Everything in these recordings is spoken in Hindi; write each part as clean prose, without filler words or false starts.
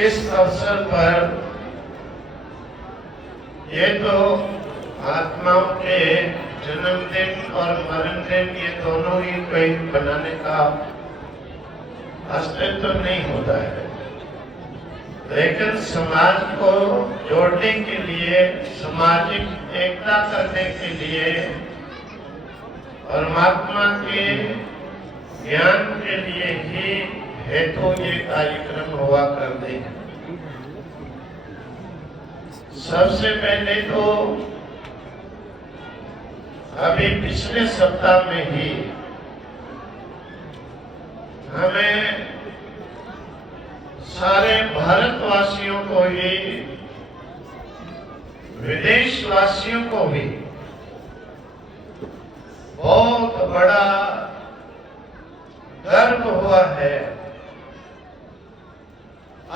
इस अवसर पर ये तो आत्माओं के जन्मदिन और मरण दिन ये दोनों ही कोई बनाने का अस्तित्व तो नहीं होता है, लेकिन समाज को जोड़ने के लिए, सामाजिक एकता करने के लिए, परमात्मा के ज्ञान के लिए ही हेतु ये कार्यक्रम हुआ करते हैं। सबसे पहले तो अभी पिछले सप्ताह में ही हमें सारे भारतवासियों को ही, विदेशवासियों को भी बहुत बड़ा गर्व हुआ है,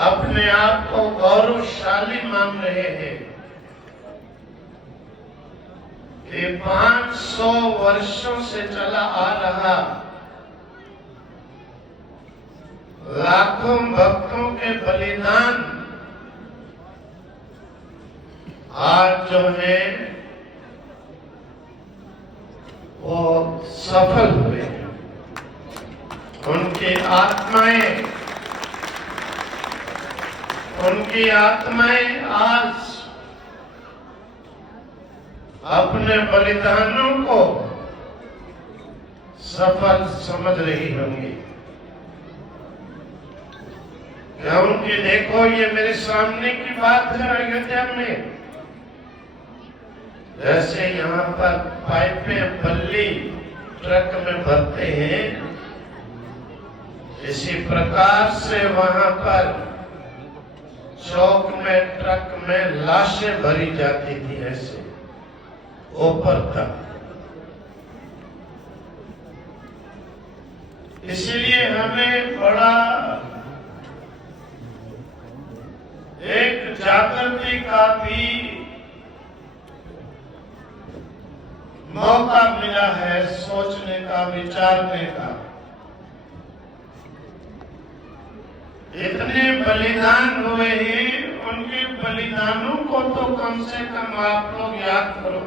अपने आप को गौरवशाली मान रहे हैं कि 500 वर्षों से चला आ रहा लाखों भक्तों के बलिदान आज जो है वो सफल हुए। उनकी आत्माएं आज अपने बलिदानों को सफल समझ रही होंगी, क्योंकि देखो ये मेरे सामने की बात है। अयोध्या में जैसे यहाँ पर पाइपें बल्ली ट्रक में भरते हैं, इसी प्रकार से वहां पर चौक में, ट्रक में लाशें भरी जाती थी, ऐसे ऊपर तक। इसलिए हमें बड़ा एक जागृति का भी मौका मिला है, सोचने का, विचारने का। इतने बलिदान हुए हैं, उनके बलिदानों को तो कम से कम आप लोग याद करो।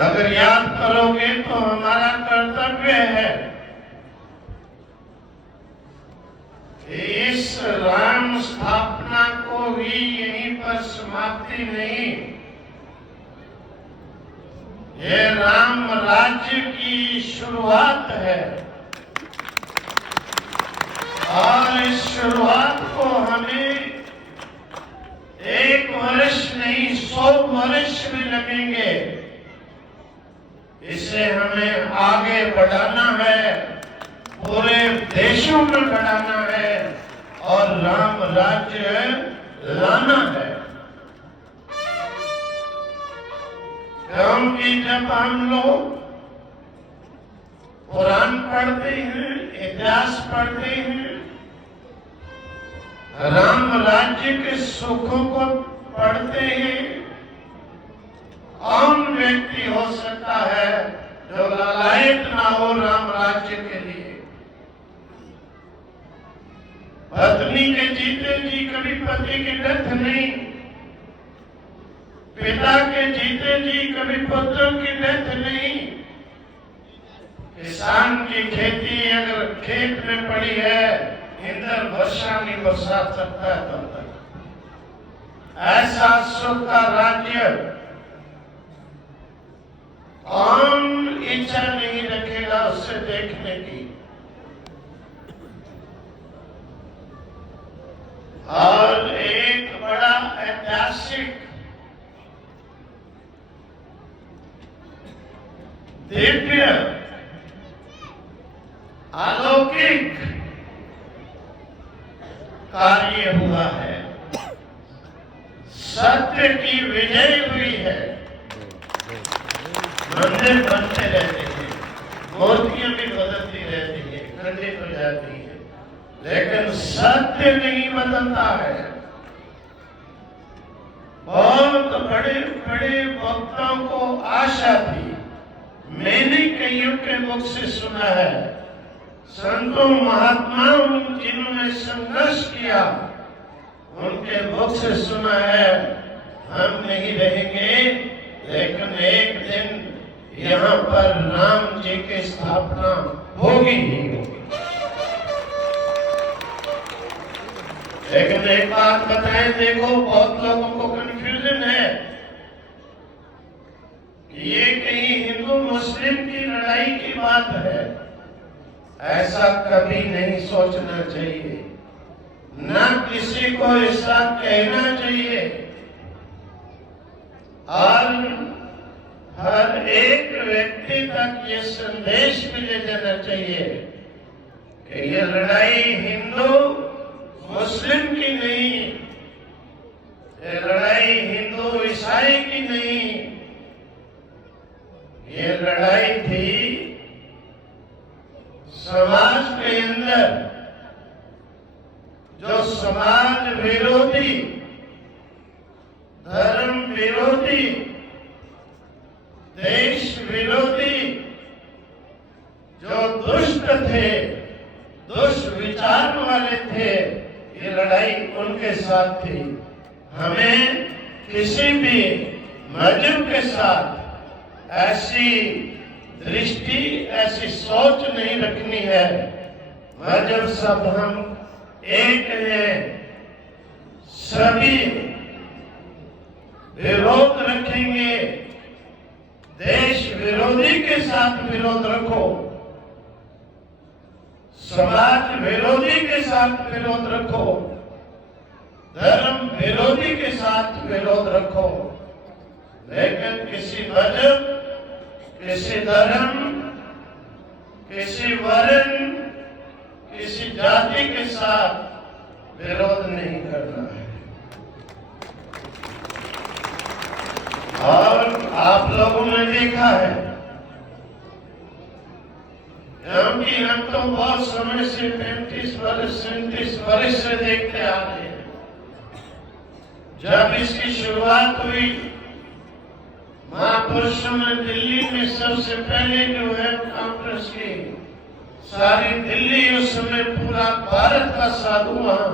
अगर याद करोगे तो हमारा कर्तव्य है कि इस राम स्थापना को भी यहीं पर समाप्ति नहीं, ये राम राज्य की शुरुआत है और इस शुरुआत को हमें 1 वर्ष नहीं 100 वर्ष भी लगेंगे। इसे हमें आगे बढ़ाना है, पूरे देशों में बढ़ाना है और राम राज्य लाना है। क्योंकि जब हम लोग कुरान पढ़ते हैं, इतिहास पढ़ते हैं, राम राज्य के सुखों को पढ़ते हैं, कौन व्यक्ति हो सकता है जो लायक ना हो राम राज्य के लिए। पत्नी के जीते जी कभी पति की डेथ नहीं, पिता के जीते जी कभी पुत्र की डेथ नहीं। किसान की खेती अगर खेत में पड़ी है, इंद्र वर्षा नहीं बरसा सकता है तब तक। ऐसा सुख का राज्य कौन इच्छा नहीं रखेगा उससे देखने की। और एक बड़ा ऐतिहासिक दिव्य अलौकिक कार्य हुआ है, सत्य की विजय हुई है। मंदिर बनते रहते हैं, मूर्तियां भी बदलती रहती है, खंडित हो जाती है, लेकिन सत्य नहीं बदलता है। बहुत बड़े बड़े वक्ताओं को आशा थी, मैंने कईयों के मुख से सुना है, संतों महात्माओं जिन्होंने संघर्ष किया, उनके मुख से सुना है हम नहीं रहेंगे, लेकिन एक दिन यहाँ पर राम जी की स्थापना होगी ही होगी। लेकिन एक बात बताएं, देखो बहुत लोगों को कंफ्यूजन है कि ये कहीं हिंदू मुस्लिम की लड़ाई की बात है। ऐसा कभी नहीं सोचना चाहिए, ना किसी को ऐसा कहना चाहिए। और हर एक व्यक्ति तक ये संदेश भी ले जाना चाहिए कि ये लड़ाई हिंदू मुस्लिम की नहीं, ये लड़ाई हिंदू ईसाई की नहीं, ये लड़ाई थी समाज के अंदर जो समाज विरोधी, धर्म विरोधी, देश विरोधी, जो दुष्ट थे, दुष्विचार वाले थे, ये लड़ाई उनके साथ थी। हमें किसी भी मजहब के साथ ऐसी दृष्टि, ऐसी सोच नहीं रखनी है। मजहब सब हम एक हैं, सभी विरोध रखेंगे। देश विरोधी के साथ विरोध रखो, समाज विरोधी के साथ विरोध रखो, धर्म विरोधी के साथ विरोध रखो, लेकिन किसी मजहब, किसी धर्म, किसी वर्ण, किसी जाति के साथ विरोध नहीं करना है। और आप लोगों ने देखा है, क्योंकि हम तो बहुत समय से 35 वर्ष 37 वर्ष से देखते आ रहे हैं। जब इसकी शुरुआत हुई, महापुरुषों ने दिल्ली में सबसे पहले जो है कॉन्फ्रेंस की, सारी दिल्ली उस समय पूरा भारत का साधु, वहां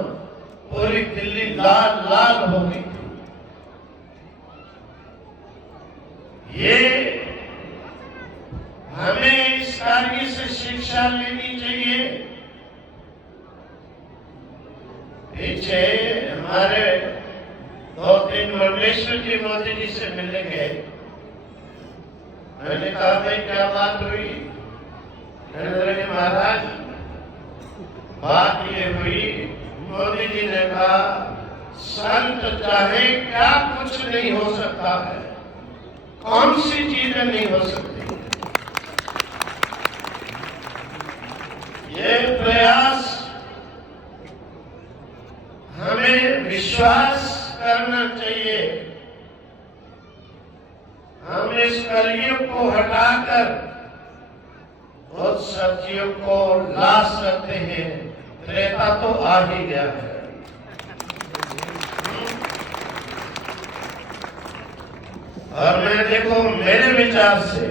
पूरी दिल्ली लाल लाल हो गई थी। ये हमें इस कार्य से शिक्षा लेनी चाहिए। पीछे हमारे 2-3 मंगलेश्वर जी मोदी जी से मिलने गए। मैंने कहा भाई क्या बात हुई? नरेंद्र जी महाराज, बात ये हुई, मोदी जी ने कहा संत चाहे क्या कुछ नहीं हो सकता है। कौन सी चीजें नहीं हो सकती? ये प्रयास हमें विश्वास करना चाहिए। हम इस कलयुग को हटाकर उस सतयुग को ला सकते हैं। त्रेता तो आ ही गया है। और मैं देखो, मेरे विचार से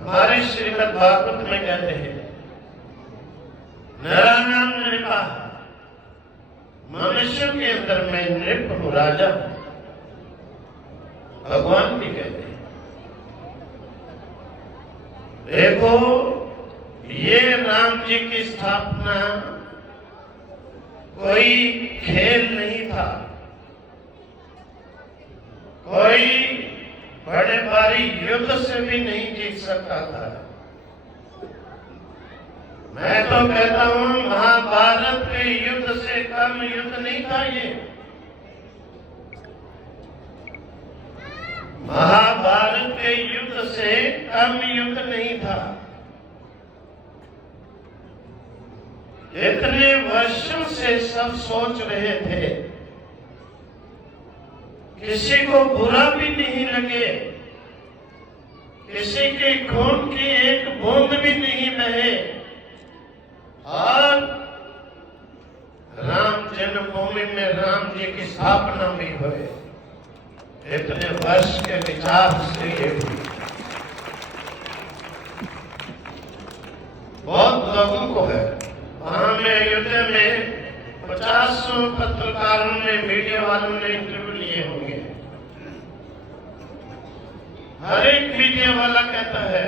हमारे श्रीमद् भागवत में कहते हैं, नारायण नृपा, मनुष्य के अंदर मैं नृप हूं, राजा हूं। भगवान भी कहते हैं। देखो, ये राम जी की स्थापना कोई खेल नहीं था, कोई बड़े भारी युद्ध से भी नहीं जीत सकता था। मैं तो कहता हूं महाभारत के युद्ध से कम युद्ध नहीं था ये। महाभारत के युद्ध से कम युद्ध नहीं था। इतने वर्षों से सब सोच रहे थे, किसी को बुरा भी नहीं लगे, किसी के खून की एक बूंद भी नहीं बहे, और राम जन्मभूमि में राम जी की स्थापना भी हुई। इतने वर्ष के विचार से ये हुई। बहुत लोगों को है वहां में अयोध्या में 50 पत्रकारों ने, मीडिया वालों ने इंटरव्यू लिए होंगे। हर एक मीडिया वाला कहता है,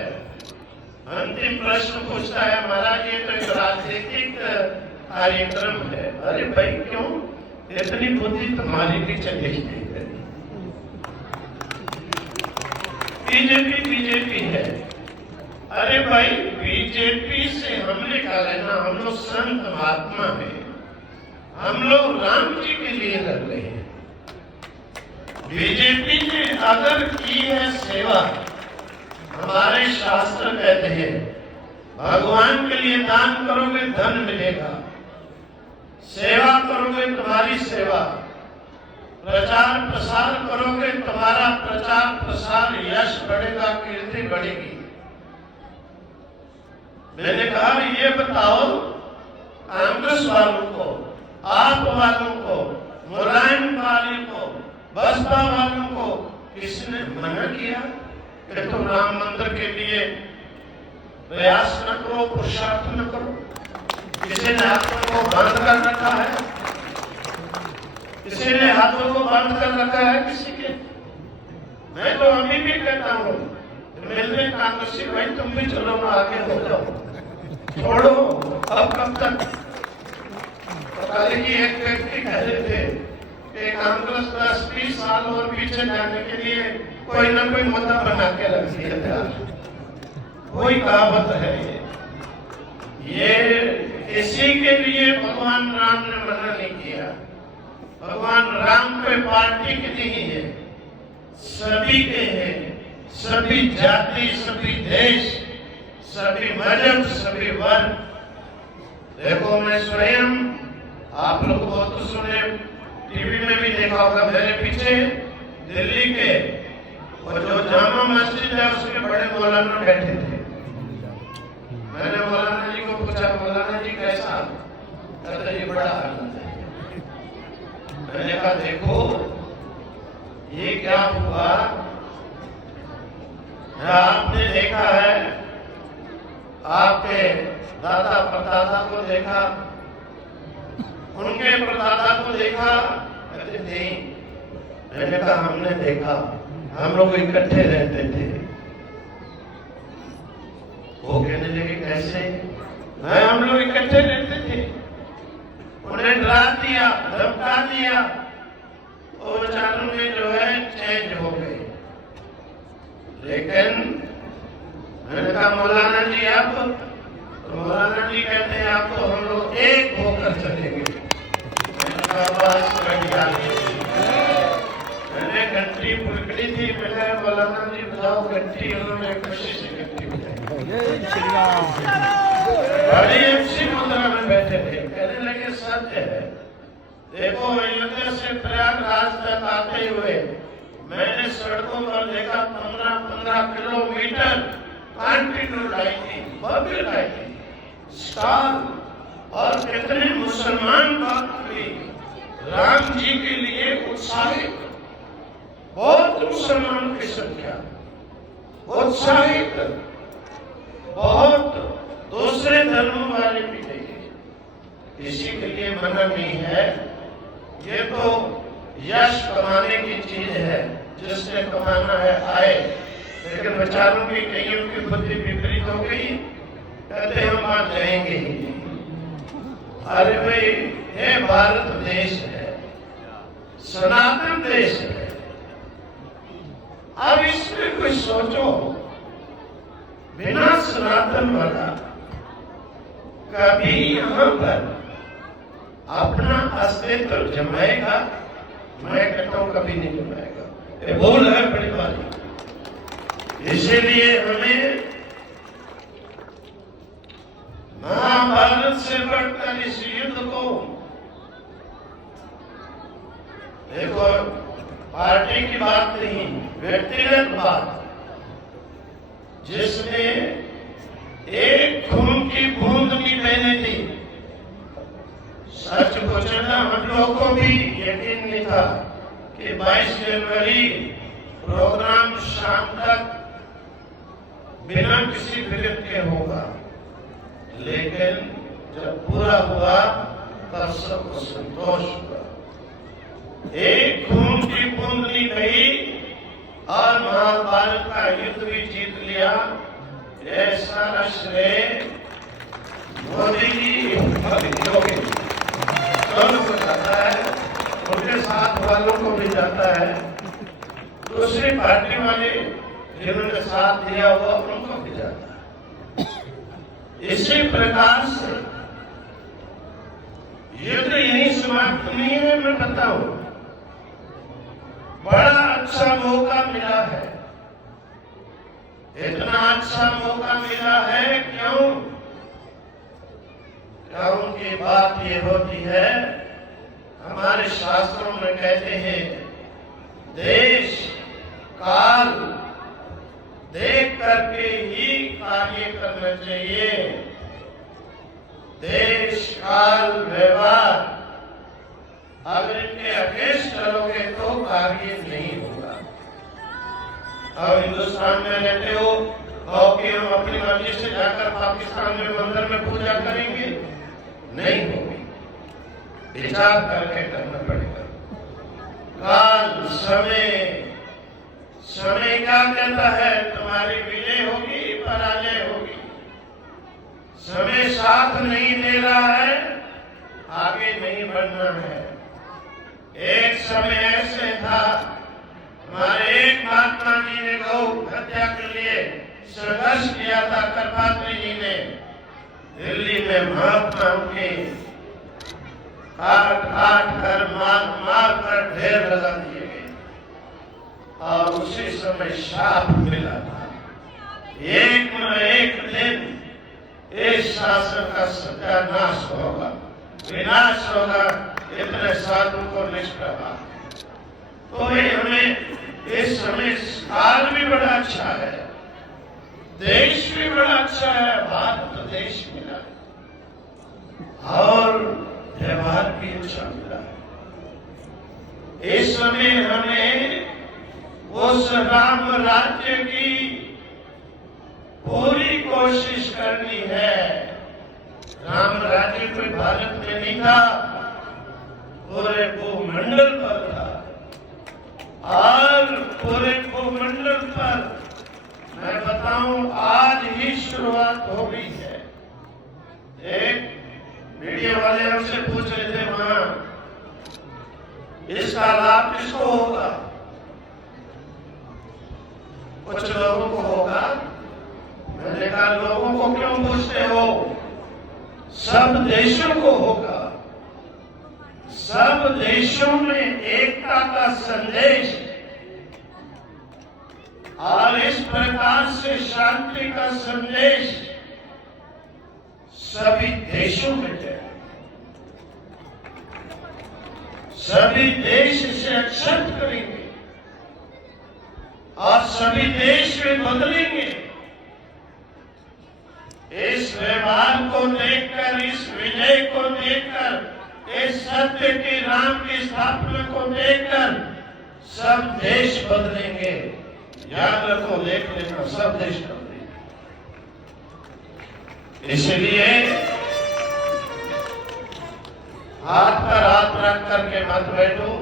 अंतिम प्रश्न पूछता है, महाराज ये तो एक राजनीतिक कार्यक्रम है। अरे भाई क्यों? इतनी बुद्धि तुम्हारी भी चली गई है। बीजेपी है। अरे भाई बीजेपी से हमने क्या लेना? हम लोग संत महात्मा हैं, हम लोग राम जी के लिए लड़ रहे हैं। बीजेपी ने अगर की है सेवा, हमारे शास्त्र कहते हैं भगवान के लिए दान करोगे धन मिलेगा, सेवा करोगे तुम्हारी सेवा, प्रचार प्रसार करोगे तुम्हारा प्रचार प्रसार, यश बढ़ेगा, कीर्ति बढ़ेगी। मैंने कहा ये बताओ कांग्रेस वालों को, आप वालों को, मुलायम वालों को, बसपा वालों को किसने मना किया कि तुम राम मंदिर के लिए प्रयास न करो, पुरुषार्थ न करो? किसी ने हाथों को बंद कर रखा है? किसी ने हाथों को बंद कर रखा है किसी के? मैं तो अभी भी कहता हूँ मिलने कांग्रेसी भाई तुम भी चलो ना, आगे हो जाओ, छोड़ो अब कब तक? कल ही एक व्यक्ति कह रहे थे कि कांग्रेस 10-20 साल और पीछे जाने के लिए कोई ना कोई मुद्दा बना के रख दिया था। कोई कहावत है ये इसी के लिए भगवान राम ने मना नहीं किया। भगवान राम कोई पार्टी के नहीं है, सभी के हैं, सभी जाति, सभी देश, सभी मजहब, सभी वर्ग। देखो मैं स्वयं, आप लोग बहुत सुने, टीवी में भी देखा होगा, मेरे पीछे दिल्ली के और जो जामा मस्जिद है उसके बड़े मौलाना बैठे थे। मैंने मौलाना जी को पूछा, मौलाना जी कैसा? कहते ये बड़ा आनंद है। मैंने कहा देखो ये क्या हुआ, आपने देखा है, आपके दादा परदादा को देखा, उनके परदादा को देखा? कहते नहीं। मैंने कहा हमने देखा, हम लोग इकट्ठे रहते थे। वो कहने लगे कैसे? हम लोग इकट्ठे रहते थे, उन्हें डरा दिया, धमका दिया, वो बेचारों में जो है चेंज हो गए। लेकिन मैंने कहा मौलाना जी आप? तो मौलाना जी कहते हैं आप तो हम लोग एक होकर चलेंगे। मैंने कहा बस बढ़िया। मैंने घंटी पकड़ी थी, मैंने मौलाना जी बताओ घंटी, उन्होंने खुशी से घंटी बजाई। बड़ी अच्छी मुद्रा में बैठे थे, कहने लगे सत्य है। देखो अयोध्या से प्रयागराज तक आते हुए मैंने सड़कों पर देखा 15-15 किलोमीटर कंटिन्यू लाइटिंग, भव्य लाइटिंग, स्टॉल, और कितने मुसलमान भक्त भी राम जी के लिए उत्साहित, बहुत मुसलमान की संख्या उत्साहित, बहुत दूसरे धर्मों वाले भी देखे। किसी के लिए मना नहीं है, ये तो यश कमाने की चीज है, जिसने कमाना है आए। लेकिन बेचारों की कईयों की बुद्धि विपरीत हो गई, कहते हम वहां जाएंगे ही नहीं। अरे भाई ये भारत देश है, सनातन देश है, अब इसमें कोई सोचो, बिना सनातन वाला कभी यहाँ पर अपना अस्तित्व जमाएगा? मैं कहता हूँ कभी नहीं जमाएगा। ये भूल है बड़ी बात। इसीलिए हमें महाभारत से बढ़कर इस युद्ध को, देखो पार्टी की बात नहीं, व्यक्तिगत बात, जिसने एक खून की बूंद भी बहने थी। सच पूछना हम लोग को भी यकीन नहीं था कि 22 जनवरी प्रोग्राम शाम तक बिना किसी विघ्न के होगा, लेकिन जब पूरा हुआ तब सबको संतोष हुआ। एक खून की बूंद नहीं गई और महाभारत का युद्ध भी जीत लिया। ये सारा श्रेय मोदी जी योगी दोनों को जाता है, उनके साथ वालों को भी जाता है, दूसरी पार्टी वाले जिन्होंने साथ दिया हुआ उनको भी जाता है। इसी प्रकार से युद्ध यही समाप्त नहीं है। मैं बताऊं, बड़ा अच्छा मौका मिला है, इतना अच्छा मौका मिला है। क्यों? क्योंकि बात ये होती है, हमारे शास्त्रों में कहते हैं देश काल देख करके ही कार्य करना चाहिए। देश काल व्यवहार अगर इनके अगेंस्ट चलोगे तो कार्य नहीं होगा। अब हिंदुस्तान में रहते हो और कि हम अपनी मर्जी से जाकर पाकिस्तान में मंदिर में पूजा करेंगे, नहीं होगी। विचार करके करना पड़ेगा। काल समय क्या कहता है? तुम्हारी विजय होगी, पराजय होगी। समय साथ नहीं दे रहा है, आगे नहीं बढ़ना है। एक समय ऐसे था, हमारे एक महात्मा जी ने गौ हत्या के लिए संघर्ष किया था। करपात्री जी ने दिल्ली में महात्मा के काट कर मार कर ढेर लगा दिए गए और उसी समय शाप मिला था, एक न एक दिन इस शासन का सत्यानाश होगा, विनाश होगा। इतने साधु को निष्प्रभा। तो हमें इस समय काल भी बड़ा अच्छा है, देश भी बड़ा अच्छा है, भारत देश मिला है और व्यवहार भी अच्छा मिला है। इस समय हमें उस राम राज्य की पूरी कोशिश करनी है। राम राज्य कोई भारत में नहीं था, पूरे भूमंडल पर था और पूरे भूमंडल पर मैं बताऊं आज ही शुरुआत हो गई है। एक मीडिया वाले हमसे पूछ रहे थे वहां इसका लाभ किसको होगा? कुछ लोगों को होगा। मैंने कहा लोगों को क्यों पूछते हो? सब देशों को होगा। सब देशों में एकता का संदेश और इस प्रकार से शांति का संदेश सभी देशों में जाए। सभी देश इसे एक्सेप्ट करेंगे और सभी देश में बदलेंगे। इस व्यवहार को देखकर, इस विजय को देखकर, इस सत्य की राम की स्थापना को देखकर सब देश बदलेंगे। याद रखो, देख लेना, सब देश बदलेंगे। इसलिए हाथ पर हाथ रख करके मत बैठो।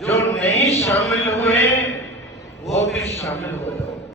जो नहीं शामिल हुए वो भी शामिल हो जाओ।